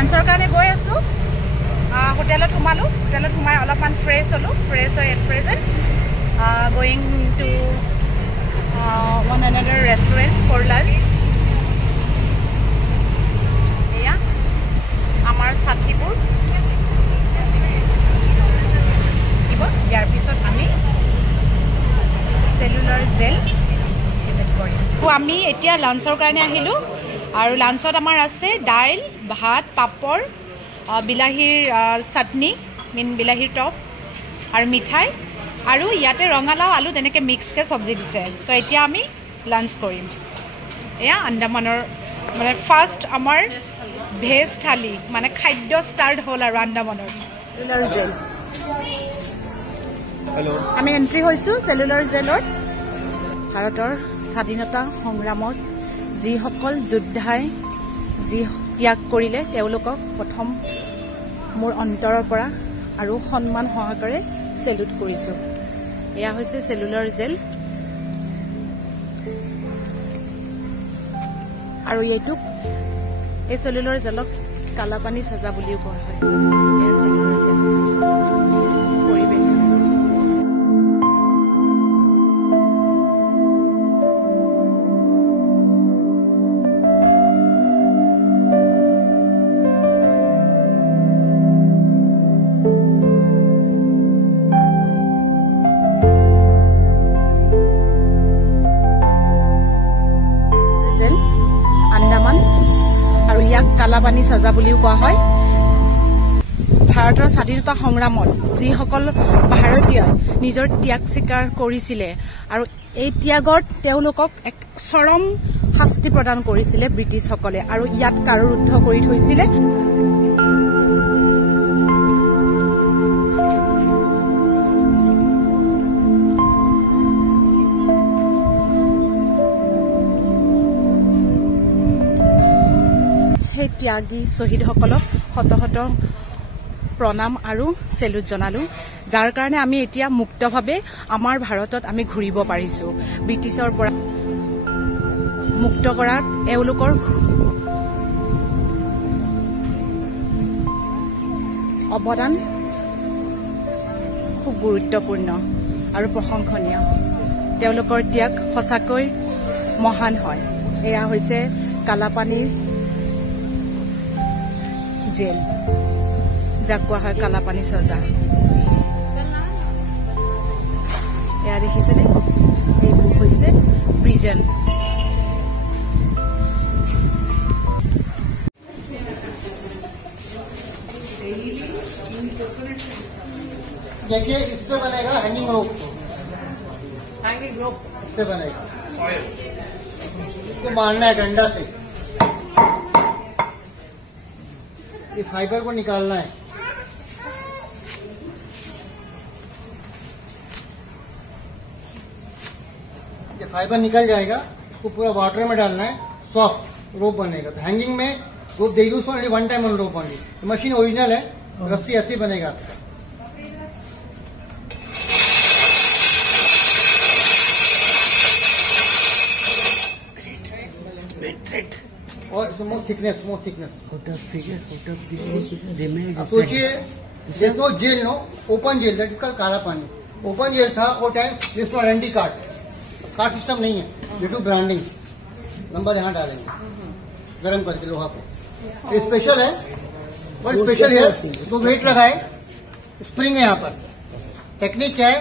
লাঞ্চৰ কাৰণে গৈ আছোঁ হোটেলত সোমালোঁ হোটেলত সোমাই অলপমান ফ্ৰেছ হ'লোঁ ফ্ৰেছ হৈ at present going to one another restaurant for lunch এয়া আমাৰ সাথীবোৰ ইয়াৰ পিছত আমি সেলুলাৰ জেল ভিজিট কৰিম তো আমি এতিয়া লাঞ্চৰ কাৰণে আহিলোঁ আৰু লাঞ্চত আমাৰ আছে দাইল ভাত পাপৰ বিলাহীৰ চাটনি বিলাহীৰ টপ আৰু মিঠাই আৰু ইয়াতে ৰঙালাও আলু তেনেকৈ মিক্সকৈ চব্জি দিছে তো এতিয়া আমি লাঞ্চ কৰিম এয়া আন্দামানৰ মানে ফাৰ্ষ্ট আমাৰ ভেজ থালি মানে খাদ্য ষ্টাৰ্ট হ'ল আৰু আন্দামানৰ সেলুলাৰ জেল আমি এণ্ট্ৰি হৈছোঁ সেলুলাৰ জেলত ভাৰতৰ স্বাধীনতা সংগ্ৰামত যিসকল যোদ্ধাই যি ত্যাগ কৰিলে তেওঁলোকক প্ৰথম মোৰ অন্তৰৰ পৰা আৰু সন্মান সহকাৰে সেলুট কৰিছোঁ এয়া হৈছে সেলুলাৰ জেল আৰু এইটোক এই সেলুলাৰ জেলক কালাপানী সাজা বুলিও কোৱা হয় এয়া সেলুলাৰ জেল পৰিৱেশ কালাপানী সাজা বুলিও কোৱা হয় ভাৰতৰ স্বাধীনতা সংগ্ৰামত যিসকল ভাৰতীয় নিজৰ ত্যাগ স্বীকাৰ কৰিছিলে আৰু এই ত্যাগত তেওঁলোকক এক চৰম শাস্তি প্ৰদান কৰিছিলে ব্ৰিটিছসকলে আৰু ইয়াত কাৰাৰুদ্ধ কৰি থৈছিলে ত্যাগী শ্বহীদসকলক শত শত প্ৰণাম আৰু সেলুট জনালোঁ যাৰ কাৰণে আমি এতিয়া মুক্তভাৱে আমাৰ ভাৰতত আমি ঘূৰিব পাৰিছোঁ ব্ৰিটিছৰ পৰা মুক্ত কৰাত এওঁলোকৰ অৱদান খুব গুৰুত্বপূৰ্ণ আৰু প্ৰশংসনীয় তেওঁলোকৰ ত্যাগ সঁচাকৈ মহান হয় এয়া হৈছে কালাপানীৰ জেল যাক কোৱা হয় কালাপানী সাজা এয়া দেখিছেনে এইবোৰ হৈছে প্ৰিজন देखिए इससे बनेगा हैंगिंग रोप इससे बनेगा इसको मारना है डंडा से ये फाइबर को निकालना है ये फाइबर निकल जाएगा उसको पूरा वाटर में डालना है सॉफ्ट रोप बनेगा तो हैंगिंग में rope they use only one time on rope only machine original है रस्सी ऐसी बनेगा आपका और मोर थिकनेस सोचिए no jail no open jail that is called Kala Pani open jail था वो time this not identity card system नहीं है ड्यू टू ब्रांडिंग नंबर यहाँ डालेंगे गरम करके लोहा को ये स्पेशल है बट स्पेशल है तो वेट लगाए स्प्रिंग है यहाँ पर टेक्निक क्या है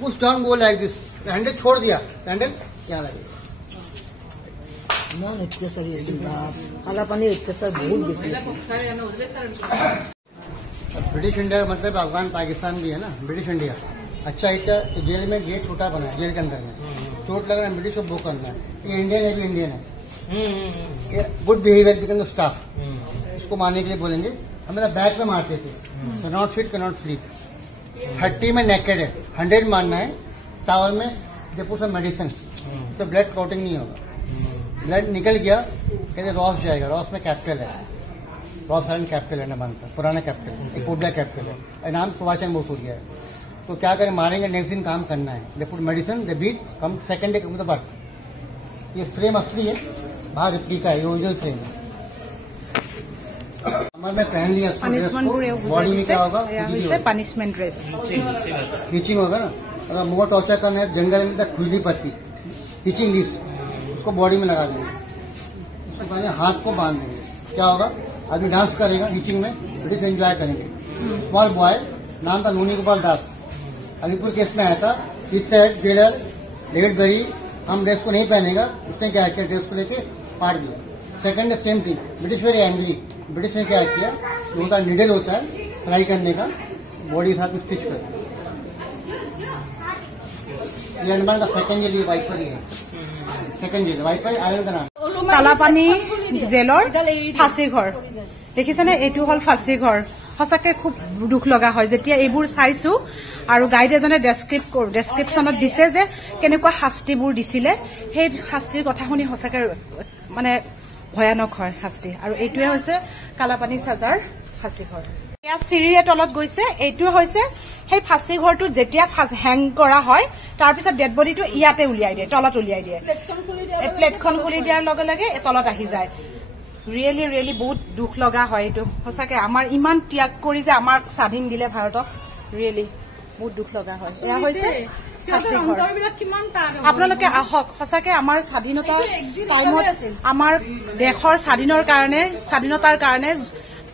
push down go like this handle छोड़ दिया हैंडल यहाँ लगेगा ब्रिटिश इंडिया का मतलब अफगान पाकिस्तान भी है ना ब्रिटिश इंडिया अच्छा इसका जेल में गेट छोटा बना है जेल के अंदर में चोट लग रहा है ब्रिटिश को बुक करना है ये इंडियन है भी इंडियन है गुड बिहेवियर बिकम स्टाफ इसको मारने के लिए बोलेंगे हम बैक में मारते थे नॉट सिट कैनॉट स्लीप 30 में नेकेड है 100 मारना है टावर में दे पुट सम मेडिसिन तो ब्लड क्लॉटिंग नहीं होगा ब्लड निकल गया कहते रॉस जाएगा रॉस में कैपिटल है रॉस आइलैंड कैपिटल है नमन का पुराना कैपिटल एक कोबला कैपिटल है नाम सुभाष चंद्र बोस हो गया है तो क्या करें मारेंगे नेक्स्ट दिन काम करना है दे पुट मेडिसिन दे बीट कम सेकंड डे मतलब वर्क ये फ्रेम असली है बाहर रिप्लिका है ओरिजिनल फ्रेम है मैं पहन लिया बॉडी में क्या होगा पनिशमेंट ड्रेस हिचिंग होगा ना अगर मोर टॉर्चर करना है जंगल में खुजली पत्ती हिचिंग लिप्स उसको बॉडी में लगा देंगे उसको हाथ को बांध देंगे क्या होगा आदमी डांस करेगा हिचिंग में ब्रिटिश एंजॉय करेंगे स्मॉल बॉय नाम था नूनी गोपाल दास अलीपुर केस में आया था इस साइड जेलर डेविड बेरी हम ड्रेस को नहीं पहनेगा उसने क्या किया ड्रेस को लेके फाड़ दिया second same thing British very angry British ने क्या किया जो होता है निडल होता है सिलाई करने का बॉडी साथ में स्टिच कर ये अंडमान का सेकंड जेल वाइपर ही है सेकंड जेल वाइपर आयरन का नाम কালাপানী জেলৰ ফাঁচী ঘৰ দেখিছেনে এইটো হল ফাঁচী ঘৰ সঁচাকে খুব দুখ লগা হয় যেতিয়া এইবোৰ চাইছো আৰু গাইড এজনে ডেছক্ৰিপশ্যনত দিছে যে কেনেকুৱা শাস্তিবোৰ দিছিলে সেই শাস্তিৰ কথা শুনি সঁচাকে মানে ভয়ানক হয় শাস্তি আৰু এইটোৱে হৈছে কালাপানী সাজাৰ ফাঁচী ঘৰ এয়া চিৰিৰে তলত গৈছে এইটোৱে হৈছে সেই ফাঁচী ঘৰটো যেতিয়া হেং কৰা হয় তাৰপিছত ডেড বডিটো ইয়াতে উলিয়াই দিয়ে তলত উলিয়াই দিয়ে প্লেটখন খুলি দিয়াৰ লগে লগে তলত আহি যায় ৰিয়েলি ৰিয়েলি বহুত দুখ লগা হয় এইটো সঁচাকে আমাৰ ইমান ত্যাগ কৰি যে আমাক স্বাধীন দিলে ভাৰতক ৰিয়েলি বহুত দুখ লগা হয় এয়া হৈছে আপোনালোকে আহক সঁচাকে আমাৰ স্বাধীনতা টাইমত আমাৰ দেশৰ স্বাধীনতাৰ কাৰণে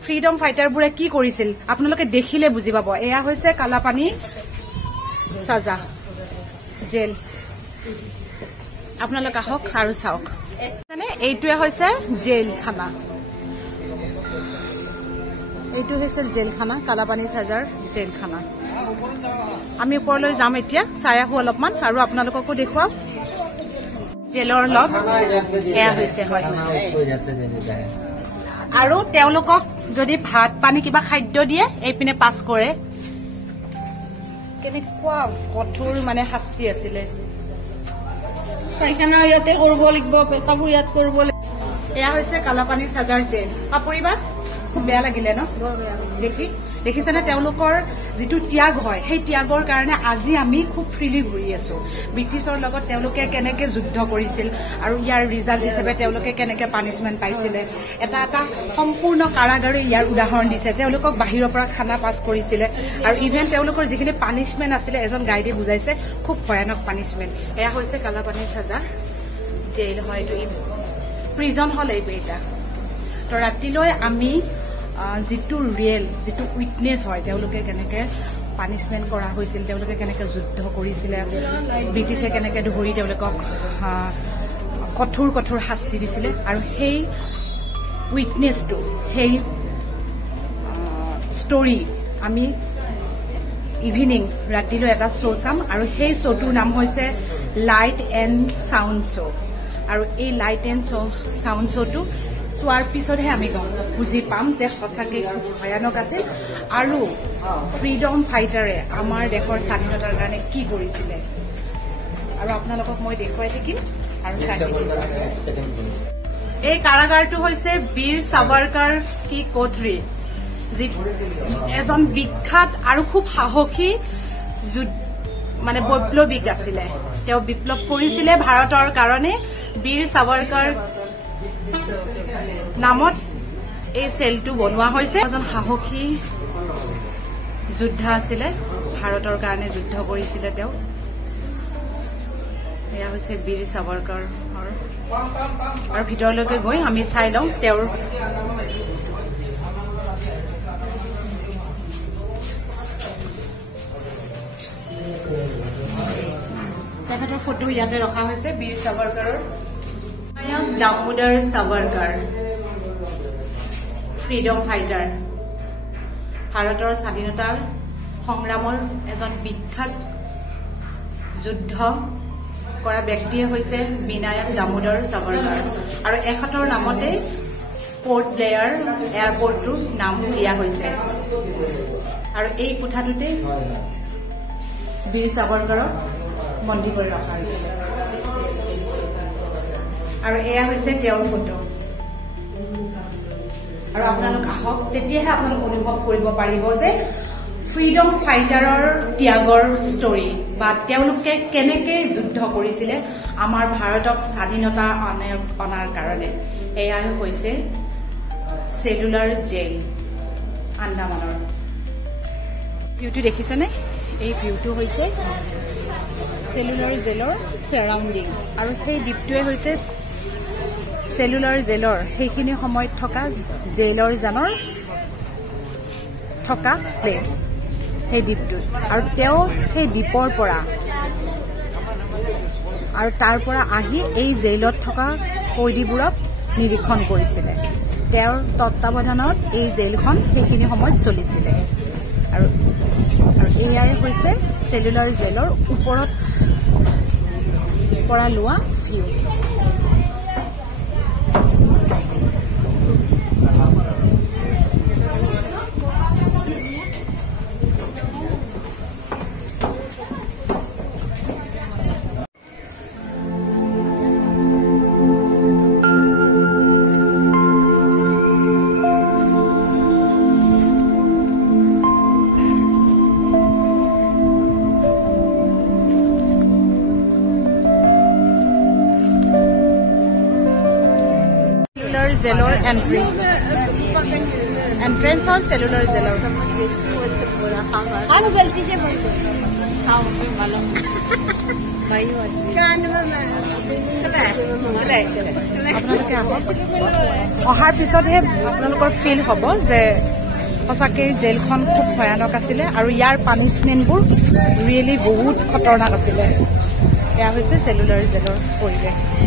ফ্ৰীডম ফাইটাৰবোৰে কি কৰিছিল আপোনালোকে দেখিলে বুজি পাব এয়া হৈছে কালাপানী সাজা জেল আপোনালোক আহক আৰু চাওক এইটোৱে হৈছে জেল খানা এইটো হৈছে জেল খানা কালাপানী সাজাৰ জেল খানা আমি ওপৰলৈ যাম এতিয়া চাই আহো অলপমান আৰু আপোনালোককো দেখুৱাম জেলৰ লগ এয়া হৈছে হয় আৰু তেওঁলোকক যদি ভাত পানী কিবা খাদ্য দিয়ে এইপিনে পাছ কৰে কেনেকুৱা কঠোৰ মানে শাস্তি আছিলে পায়খানা ইয়াতে কৰিব লাগিব পেচাবো ইয়াত কৰিব লাগিব এয়া হৈছে কালাপানী সাজাৰ জেল আপুৰিবা খুব বেয়া লাগিলে ন দেখিছেনে তেওঁলোকৰ যিটো ত্যাগ হয় সেই ত্যাগৰ কাৰণে আজি আমি খুব ফ্ৰীলি ঘূৰি আছো ব্ৰিটিছৰ লগত তেওঁলোকে কেনেকে যুদ্ধ কৰিছিল আৰু ইয়াৰ ৰিজাল্ট হিচাপে তেওঁলোকে কেনেকে পানিশমেণ্ট পাইছিলে এটা এটা সম্পূৰ্ণ কাৰাগাৰে ইয়াৰ উদাহৰণ দিছে তেওঁলোকক বাহিৰৰ পৰা খানা পাছ কৰিছিলে আৰু ইভেন তেওঁলোকৰ যিখিনি পানিশমেণ্ট আছিলে এজন গাইডে বুজাইছে খুব ভয়ানক পানিশমেণ্ট এয়া হৈছে কালাপানী সাজা জেল হয় এইটো প্ৰিজন হল এইটা তো ৰাতিলৈ আমি যিটো ৰিয়েল যিটো উইটনেছ হয় তেওঁলোকে কেনেকে পানিশমেণ্ট কৰা হৈছিল তেওঁলোকে কেনেকে যুদ্ধ কৰিছিলে ব্ৰিটিছে কেনেকে ধৰি তেওঁলোকক কঠোৰ কঠোৰ শাস্তি দিছিলে আৰু সেই উইটনেছটো সেই ষ্টৰী আমি ইভিনিং ৰাতিলৈ এটা শ্ব' চাম আৰু সেই শ্ব'টোৰ নাম হৈছে লাইট এণ্ড চাউণ্ড শ্ব' আৰু এই লাইট এণ্ড চাউণ্ড শ্ব'টো চোৱাৰ পিছতহে আমি বুজি পাম যে সঁচাকৈ খুব ভয়ানক আছিল আৰু ফ্ৰীডম ফাইটাৰে আমাৰ দেশৰ স্বাধীনতাৰ কাৰণে কি কৰিছিলে আৰু আপোনালোকক মই দেখুৱাই থাকিম আৰু চাই থাকিম এই কাৰাগাৰটো হৈছে বীৰ সাভাৰকাৰ কি কোঠৰী যি এজন বিখ্যাত আৰু খুব সাহসী মানে বৈপ্লৱিক আছিলে তেওঁ বিপ্লৱ কৰিছিলে ভাৰতৰ কাৰণে বীৰ সাভাৰকাৰ নামত এই সেলটো বনোৱা হৈছে এজন সাহসী যোদ্ধা আছিলে ভাৰতৰ কাৰণে যুদ্ধ কৰিছিলে তেওঁ এয়া হৈছে বীৰ সাভাৰকাৰ আৰু ভিতৰলৈকে গৈ আমি চাই লওঁ তেওঁৰ তেখেতৰ ফটো ইয়াতে ৰখা হৈছে বীৰ সাভাৰকাৰৰ দামোদৰ সাভাৰকাৰ ফ্ৰীডম ফাইটাৰ ভাৰতৰ স্বাধীনতাৰ সংগ্ৰামৰ এজন বিখ্যাত যুদ্ধ কৰা ব্যক্তিয়ে হৈছে বিনায়ক দামোদৰ সাভাৰকাৰ আৰু এখেতৰ নামতে পোৰ্ট ব্লেয়াৰ এয়াৰপোৰ্টটোৰ নাম দিয়া হৈছে আৰু এই কোঠাটোতে বীৰ সাভাৰকাৰক বন্দী কৰি ৰখা হৈছে আৰু এয়া হৈছে তেওঁৰ ফটো আৰু আপোনালোক আহক তেতিয়াহে আপোনালোক অনুভৱ কৰিব পাৰিব যে ফ্ৰীডম ফাইটাৰৰ ত্যাগৰ ষ্টৰী বা তেওঁলোকে কেনেকে যুদ্ধ কৰিছিলে আমাৰ ভাৰতক স্বাধীনতা অনাৰ কাৰণে এয়াই হৈছে সেলুলাৰ জেল আন্দামানৰ ভিউটো দেখিছেনে এই ভিউটো হৈছে সেলুলাৰ জেলৰ সাৰাউণ্ডিং আৰু সেই দ্বীপটোৱে হৈছে সেলুলাৰ জেলৰ সেইখিনি সময়ত থকা জেলৰ জানৰ থকা প্লেচ সেই দ্বীপটো আৰু তেওঁ সেই দ্বীপৰ পৰা আৰু তাৰ পৰা আহি এই জেলত থকা কয়দীবোৰক নিৰীক্ষণ কৰিছিলে তেওঁৰ তত্ত্বাৱধানত এই জেলখন সেইখিনি সময়ত চলিছিলে আৰু এয়াই হৈছে সেলুলাৰ জেলৰ ওপৰত পৰা লোৱা ভিউ জেলৰ एंट्रेंस ऑन सेलुलर जेलर गलती से অহাৰ পিছতহে আপোনালোকৰ ফিল হ'ব যে সঁচাকে জেলখন খুব ভয়ানক আছিলে আৰু ইয়াৰ পানিছমেণ্টবোৰ ৰিয়েলি বহুত খতৰনাক আছিলে এয়া হৈছে সেলুলাৰ জেলৰ পৰিৱেশ